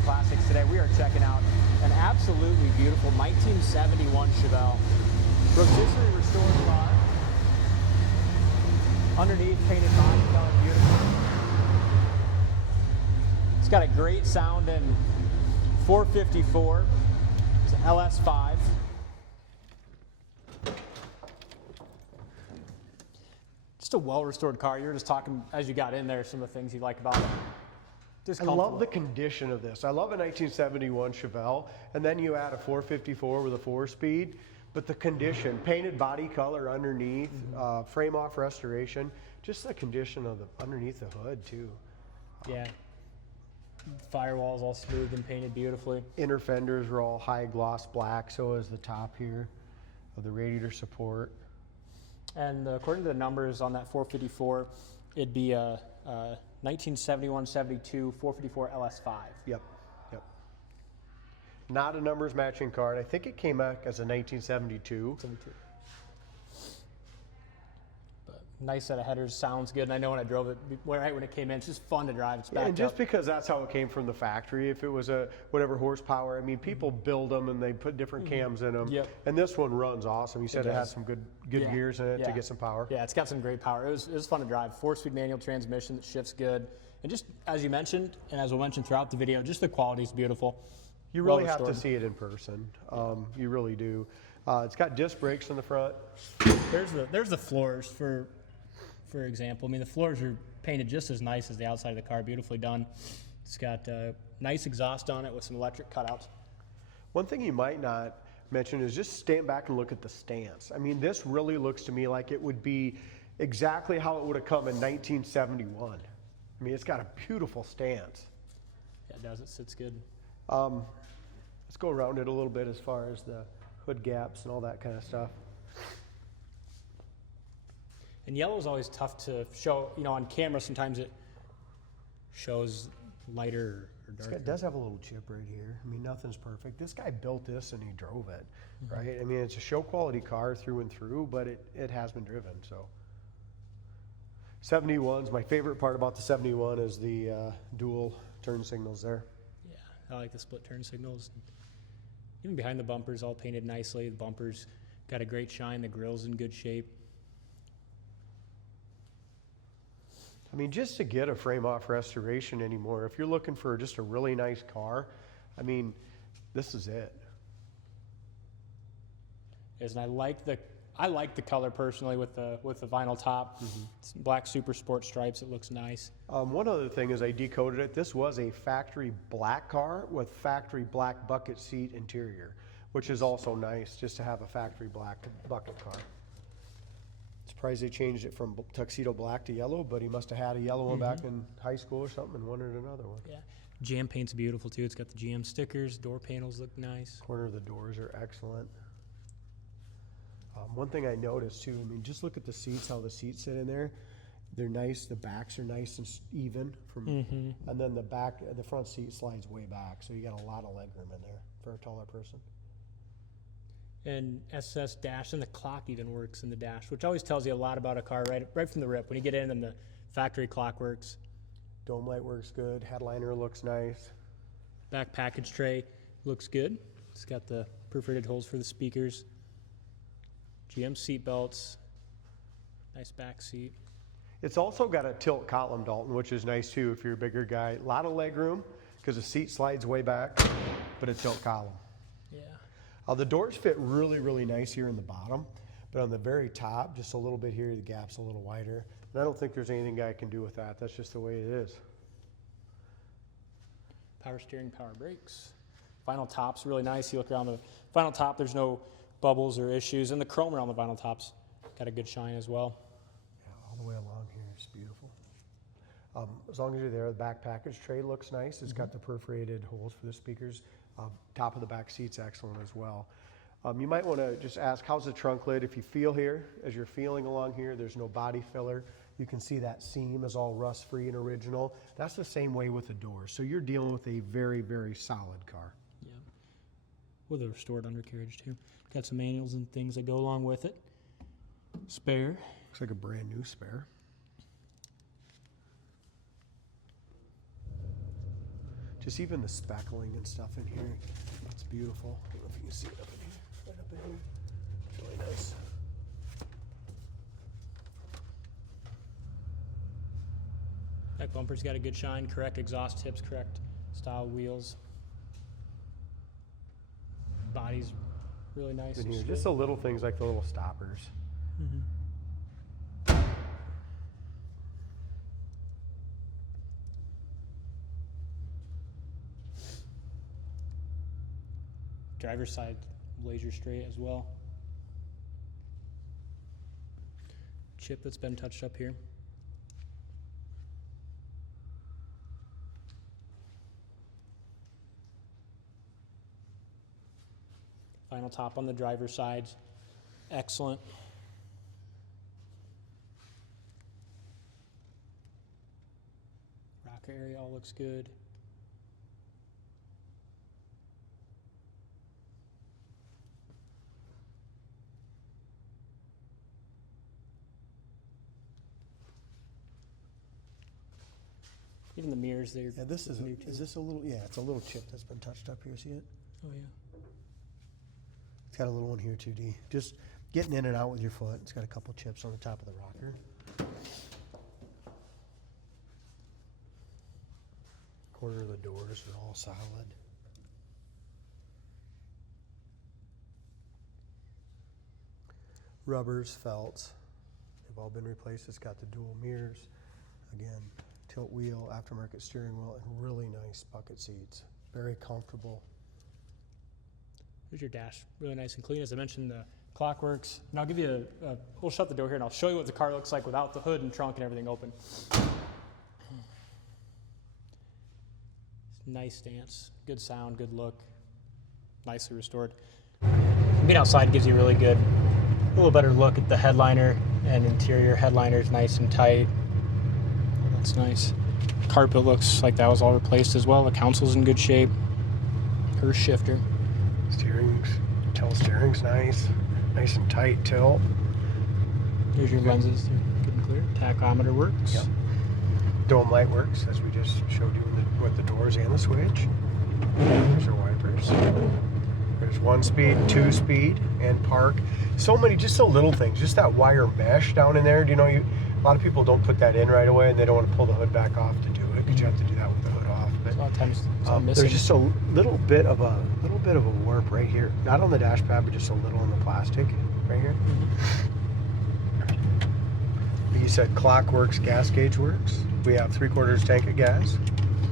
County Classics today. We are checking out an absolutely beautiful 1971 Chevelle rotisserie restored car. Underneath, painted body color, beautiful. It's got a great sound in 454. It's an LS5. Just a well-restored car. You were just talking as you got in there some of the things you like about it. I love the condition of this. I love a 1971 Chevelle, and then you add a 454 with a 4-speed, but the condition, painted body color underneath, frame off restoration, just the condition of the underneath the hood too. Yeah. Firewall's all smooth and painted beautifully. Inner fenders are all high gloss black, so is the top here of the radiator support. And according to the numbers on that 454, it'd be a 1971-72 454 LS5. Yep. Not a numbers matching car. I think it came back as a 1972. 72. But nice set of headers, sounds good. And I know when I drove it, right when it came in, it's just fun to drive. It's backed and just up. because that's how it came from the factory, if it was a whatever horsepower, I mean, people build them and they put different cams in them. Yep. And this one runs awesome. You said it has some good gears in it to get some power. Yeah, it's got some great power. It was fun to drive. 4-speed manual transmission that shifts good. And just as you mentioned, and as we'll mention throughout the video, just the quality is beautiful. You really have to see it in person. You really do. It's got disc brakes in the front. There's the floors for example. I mean, the floors are painted just as nice as the outside of the car. Beautifully done. It's got nice exhaust on it with some electric cutouts. One thing you might not mention is just stand back and look at the stance. I mean, this really looks to me like it would be exactly how it would have come in 1971. I mean, it's got a beautiful stance. Yeah, it does. It sits good. Let's go around it a little bit as far as the hood gaps and all that kind of stuff. And yellow is always tough to show. You know, on camera sometimes it shows lighter or darker. It does have a little chip right here. I mean, nothing's perfect. This guy built this and he drove it, right? I mean, it's a show quality car through and through, but it has been driven, so. 71s, my favorite part about the 71 is the dual turn signals there. I like the split turn signals. Even behind the bumpers, all painted nicely. The bumpers got a great shine. The grill's in good shape. I mean, just to get a frame off restoration anymore, if you're looking for just a really nice car, I mean, this is it. And I like the color personally with the vinyl top. It's black super sport stripes. It looks nice. One other thing is I decoded it. This was a factory black car with factory black bucket seat interior, which is also nice just to have a factory black bucket car. Surprised they changed it from tuxedo black to yellow, but he must have had a yellow one back in high school or something and wanted another one. Yeah, jam paint's beautiful too. It's got the GM stickers. Door panels look nice. Corner of the doors are excellent. One thing I noticed too, I mean, just look at the seats, how the seats sit in there. They're nice. The backs are nice and even, and then the front seat slides way back, so you got a lot of leg room in there for a taller person. And SS dash, and the clock even works in the dash, which always tells you a lot about a car right from the rip. When you get in, and the factory clock works. Dome light works good. Headliner looks nice. Back package tray looks good. It's got the perforated holes for the speakers. GM seat belts, nice back seat. It's also got a tilt column, Dalton, which is nice too if you're a bigger guy. A lot of leg room because the seat slides way back, but a tilt column. Yeah. The doors fit really, really nice here in the bottom, but on the very top, just a little bit here, the gap's a little wider. And I don't think there's anything I can do with that. That's just the way it is. Power steering, power brakes. Vinyl top's really nice. You look around the vinyl top, there's no bubbles or issues, and the chrome around the vinyl tops got a good shine as well. Yeah, all the way along here, it's beautiful. As long as you're there, the back package tray looks nice. It's got the perforated holes for the speakers. Top of the back seat's excellent as well. You might want to just ask, how's the trunk lid? If you feel here, as you're feeling along here, there's no body filler. You can see that seam is all rust-free and original. That's the same way with the doors. So you're dealing with a very, very solid car. Yeah, with a restored undercarriage too. Got some manuals and things that go along with it. Spare. Looks like a brand new spare. Just even the speckling and stuff in here, it's beautiful. I don't know if you can see it up in here, right up in here. It's really nice. Back bumper's got a good shine, correct exhaust tips, correct style wheels. Body's really nice. In here, just the little things like the little stoppers. Mm-hmm. Driver's side laser straight as well. Chip that's been touched up here. Final top on the driver's side, excellent. Rocker area all looks good. Even the mirrors there. Yeah, this is this a little, yeah, it's a little chip that's been touched up here, see it? Oh yeah. It's got a little one here too, D. Just getting in and out with your foot. It's got a couple chips on the top of the rocker. Corner of the doors are all solid. Rubbers, felts, they've all been replaced. It's got the dual mirrors. Again, tilt wheel, aftermarket steering wheel, and really nice bucket seats. Very comfortable. Here's your dash, really nice and clean. As I mentioned, the clock works. And I'll give you we'll shut the door here and I'll show you what the car looks like without the hood and trunk and everything open. Nice stance, good sound, good look, nicely restored. Being outside gives you a really good, a little better look at the headliner and interior. Headliner's nice and tight. That's nice. Carpet looks like that was all replaced as well. The console's in good shape. Hurst shifter. Steering's nice. Nice and tight tilt. Here's your lenses. They're good and clear. Tachometer works. Yep. Dome light works, as we just showed you with the doors and the switch. There's your wipers. There's 1-speed, 2-speed, and park. So many, just the little things. Just that wire mesh down in there. You know, a lot of people don't put that in right away, and they don't want to pull the hood back off to do it, because you have to do that with the hood off. But A lot of times it's all missing. there's just a little bit of a warp right here. Not on the dash pad, but just a little on the plastic right here. You said clock works, gas gauge works. We have 3/4 tank of gas.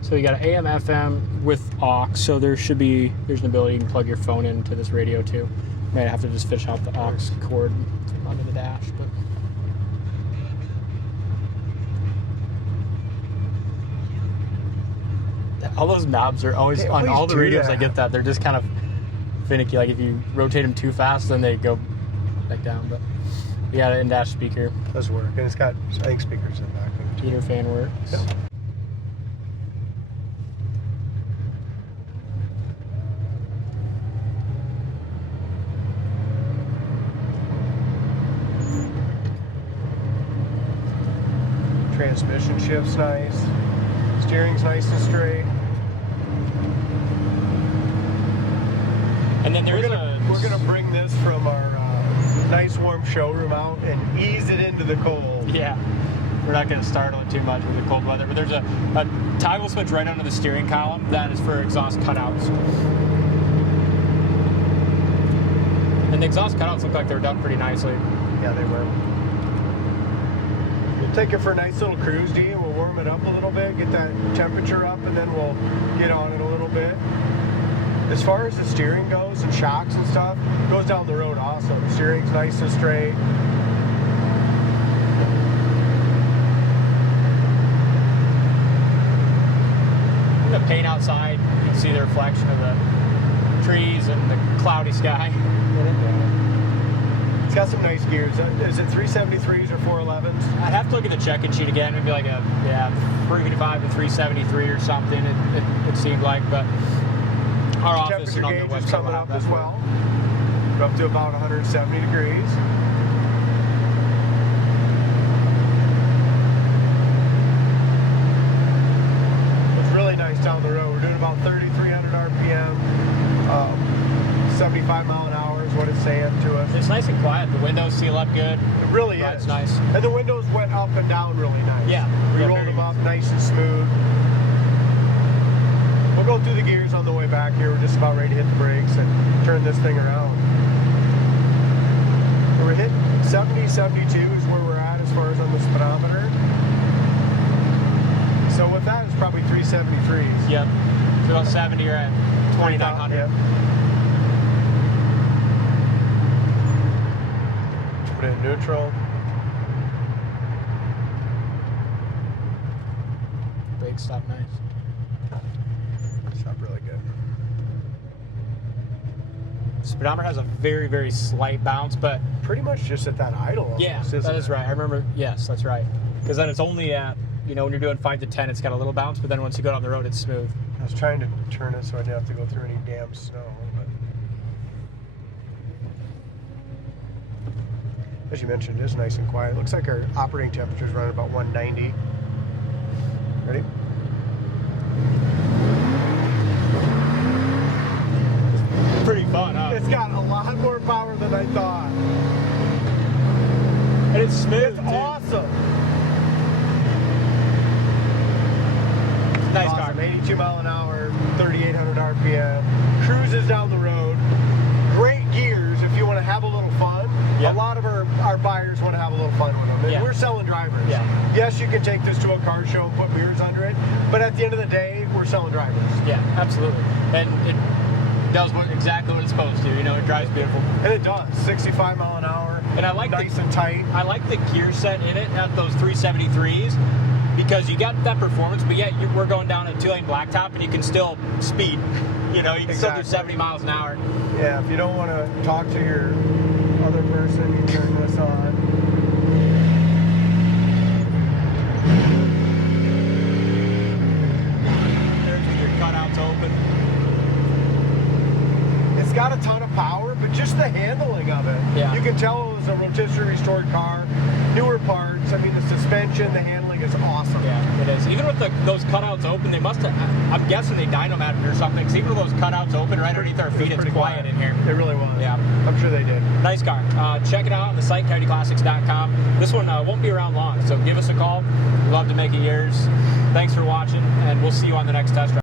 So you got an AM, FM with aux. So there's an ability you can plug your phone into this radio too. You might have to just fish out the aux cord onto the dash, but all those knobs are always on all the radios. I get that they're just kind of finicky. Like if you rotate them too fast, then they go back down. But you got an in-dash speaker. Does work, and it's got, I think, speakers in the back. Heater fan works. Yep. Transmission shift's nice. Steering's nice and straight. And then We're gonna bring this from our nice warm showroom out and ease it into the cold. Yeah, we're not going to startle it too much with the cold weather, but there's a toggle switch right under the steering column that is for exhaust cutouts. And the exhaust cutouts look like they're done pretty nicely. Yeah, they were. We'll take it for a nice little cruise, D, and we'll warm it up a little bit, get that temperature up, and then we'll get on it a little bit. As far as the steering goes and shocks and stuff, it goes down the road awesome. The steering's nice and straight. The paint outside, you can see the reflection of the trees and the cloudy sky. It's got some nice gears. Is it 373s or 411s? I'd have to look at the check-in sheet again. It'd be like a 355 to 373 or something. It seemed like, but our office and on their Temperature gauge is website coming will up have as that. well. We're up to about 170 degrees. It's really nice down the road. We're doing 65 mile an hour is what it's saying to us. It's nice and quiet. The windows seal up good. It really Ride's is. nice. And the windows went up and down really nice. Yeah. We Yeah, rolled very them up nice and smooth. We'll go through the gears on the way back here. We're just about ready to hit the brakes and turn this thing around. We're hitting 70, 72 is where we're at as far as on the speedometer. So with that, it's probably 373s. Yep. So about 70 or at 2,900. Yep. Put it in neutral. Brakes stop nice. Stop really good. Speedometer has a very, very slight bounce, but Pretty much just at that idle almost, yeah, isn't that is it? right. I remember, yes, that's right. Because then it's only at, you know, when you're doing 5 to 10, it's got a little bounce, but then once you go down the road, it's smooth. I was trying to turn it so I didn't have to go through any damn snow, but as you mentioned, it is nice and quiet. It looks like our operating temperature is running about 190. Ready? Pretty fun, huh? It's got a lot more power than I thought. And it's smooth, It's too. awesome. Nice Awesome. car. 82 mile an hour, 3,800 RPM. Cruises down the road. Great gears if you want to have a little fun. Yep. A lot of our buyers want to have a little fun with them. And Yeah. we're selling drivers. Yeah. Yes, you can take this to a car show and put mirrors under it, but at the end of the day, we're selling drivers. Yeah, absolutely. And it does exactly what it's supposed to. You know, it drives beautiful. And it does. 65 mile an hour. And I like nice and tight. I like the gear set in it at those 373s because you got that performance, but yet we're going down a 2-lane blacktop and you can still speed. You know, you can still do Exactly. 70 miles an hour. Yeah, if you don't want to talk to your other person, you turn this on. There's with your cutouts open. It's got a ton of power, but just the handling of it. Yeah. You can tell it was a rotisserie restored car. Newer parts. I mean, the suspension, the handling is awesome. Yeah, it is. Even with those cutouts open, they must have, I'm guessing they dynomated or something, because even with those cutouts open right underneath our feet, it's pretty quiet in here. It really was. Yeah. I'm sure they did. Nice car. Check it out on the site, coyoteclassics.com. This one won't be around long, so give us a call. We'd love to make it yours. Thanks for watching, and we'll see you on the next test drive.